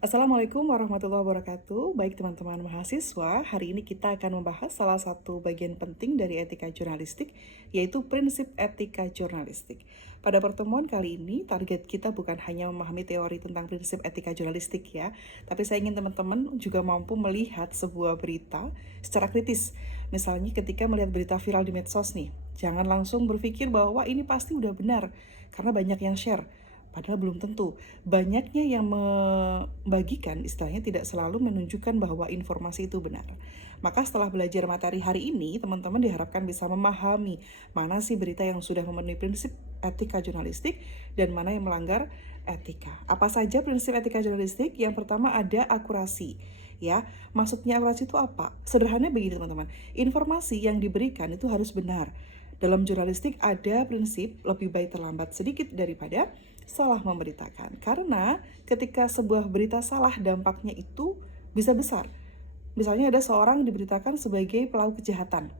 Assalamualaikum warahmatullahi wabarakatuh. Baik teman-teman mahasiswa, hari ini kita akan membahas salah satu bagian penting dari etika jurnalistik, yaitu prinsip etika jurnalistik. Pada pertemuan kali ini, target kita bukan hanya memahami teori tentang prinsip etika jurnalistik ya, tapi saya ingin teman-teman juga mampu melihat sebuah berita secara kritis. Misalnya ketika melihat berita viral di medsos nih, jangan langsung berpikir bahwa ini pasti udah benar, karena banyak yang share. Padahal belum tentu. Banyaknya yang membagikan istilahnya tidak selalu menunjukkan bahwa informasi itu benar. Maka setelah belajar materi hari ini, teman-teman diharapkan bisa memahami mana sih berita yang sudah memenuhi prinsip etika jurnalistik dan mana yang melanggar etika. Apa saja prinsip etika jurnalistik? Yang pertama ada akurasi. Ya, maksudnya akurasi itu apa? Sederhananya begini teman-teman. Informasi yang diberikan itu harus benar. Dalam jurnalistik ada prinsip lebih baik terlambat sedikit daripada salah memberitakan. Karena ketika sebuah berita salah, dampaknya itu bisa besar. Misalnya ada seorang diberitakan sebagai pelaku kejahatan,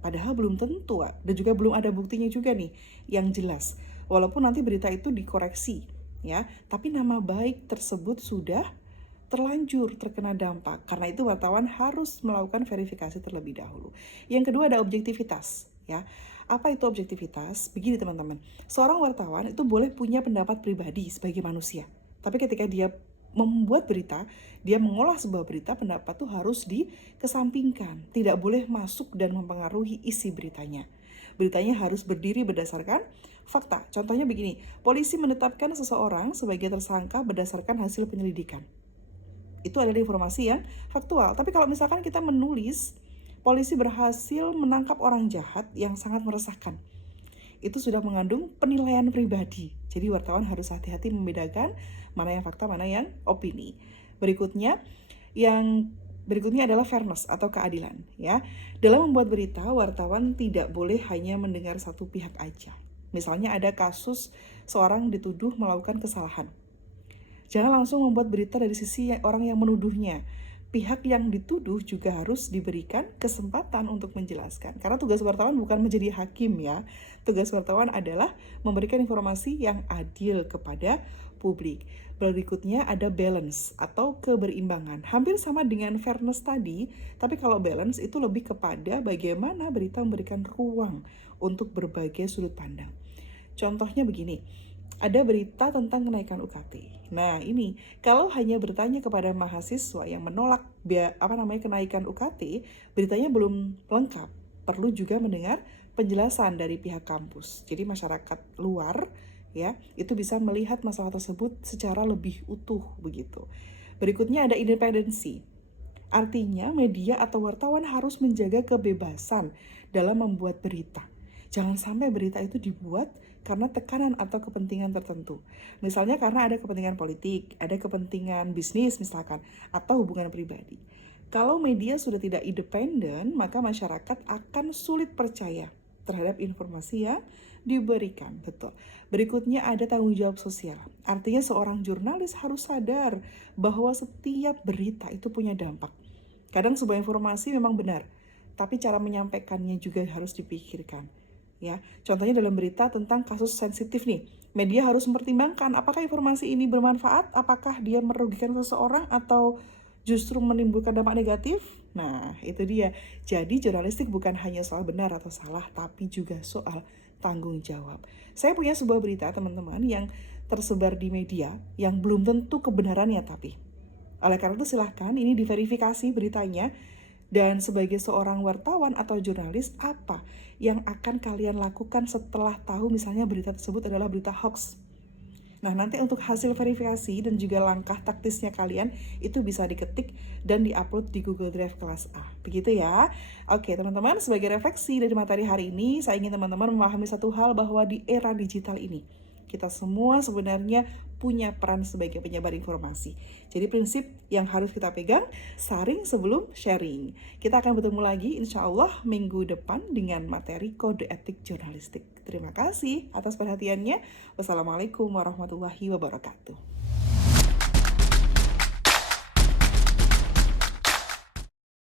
padahal belum tentu dan juga belum ada buktinya juga nih yang jelas. Walaupun nanti berita itu dikoreksi, ya, tapi nama baik tersebut sudah terlanjur terkena dampak. Karena itu wartawan harus melakukan verifikasi terlebih dahulu. Yang kedua ada objektivitas, ya. Apa itu objektivitas? Begini teman-teman, seorang wartawan itu boleh punya pendapat pribadi sebagai manusia. Tapi ketika dia membuat berita, dia mengolah sebuah berita, pendapat itu harus dikesampingkan. Tidak boleh masuk dan mempengaruhi isi beritanya. Beritanya harus berdiri berdasarkan fakta. Contohnya begini, polisi menetapkan seseorang sebagai tersangka berdasarkan hasil penyelidikan. Itu adalah informasi yang faktual. Tapi kalau misalkan kita menulis, polisi berhasil menangkap orang jahat yang sangat meresahkan, itu sudah mengandung penilaian pribadi. Jadi wartawan harus hati-hati membedakan mana yang fakta, mana yang opini. Yang berikutnya adalah fairness atau keadilan, ya. Dalam membuat berita, wartawan tidak boleh hanya mendengar satu pihak aja. Misalnya ada kasus seorang dituduh melakukan kesalahan. Jangan langsung membuat berita dari sisi orang yang menuduhnya. Pihak yang dituduh juga harus diberikan kesempatan untuk menjelaskan. Karena tugas wartawan bukan menjadi hakim ya. Tugas wartawan adalah memberikan informasi yang adil kepada publik. Berikutnya ada balance atau keberimbangan. Hampir sama dengan fairness tadi, tapi kalau balance itu lebih kepada bagaimana berita memberikan ruang untuk berbagai sudut pandang. Contohnya begini, ada berita tentang kenaikan UKT. Nah ini, kalau hanya bertanya kepada mahasiswa yang menolak kenaikan UKT, beritanya belum lengkap. Perlu juga mendengar penjelasan dari pihak kampus. Jadi masyarakat luar ya itu bisa melihat masalah tersebut secara lebih utuh begitu. Berikutnya ada independensi. Artinya media atau wartawan harus menjaga kebebasan dalam membuat berita. Jangan sampai berita itu dibuat karena tekanan atau kepentingan tertentu. Misalnya karena ada kepentingan politik, ada kepentingan bisnis misalkan, atau hubungan pribadi. Kalau media sudah tidak independen, maka masyarakat akan sulit percaya terhadap informasi yang diberikan. Betul. Berikutnya ada tanggung jawab sosial. Artinya seorang jurnalis harus sadar bahwa setiap berita itu punya dampak. Kadang sebuah informasi memang benar, tapi cara menyampaikannya juga harus dipikirkan. Ya, contohnya dalam berita tentang kasus sensitif nih, media harus mempertimbangkan apakah informasi ini bermanfaat, apakah dia merugikan seseorang atau justru menimbulkan dampak negatif. Nah, itu dia. Jadi jurnalistik bukan hanya soal benar atau salah, tapi juga soal tanggung jawab. Saya punya sebuah berita teman-teman yang tersebar di media yang belum tentu kebenarannya tapi. Oleh karena itu silahkan ini diverifikasi beritanya. Dan sebagai seorang wartawan atau jurnalis, apa yang akan kalian lakukan setelah tahu misalnya berita tersebut adalah berita hoax? Nah, nanti untuk hasil verifikasi dan juga langkah taktisnya kalian itu bisa diketik dan diupload di Google Drive kelas A. Begitu ya. Oke, teman-teman, sebagai refleksi dari materi hari ini, saya ingin teman-teman memahami satu hal bahwa di era digital ini, kita semua sebenarnya punya peran sebagai penyebar informasi. Jadi prinsip yang harus kita pegang, saring sebelum sharing. Kita akan bertemu lagi insya Allah minggu depan dengan materi kode etik jurnalistik. Terima kasih atas perhatiannya. Wassalamualaikum warahmatullahi wabarakatuh.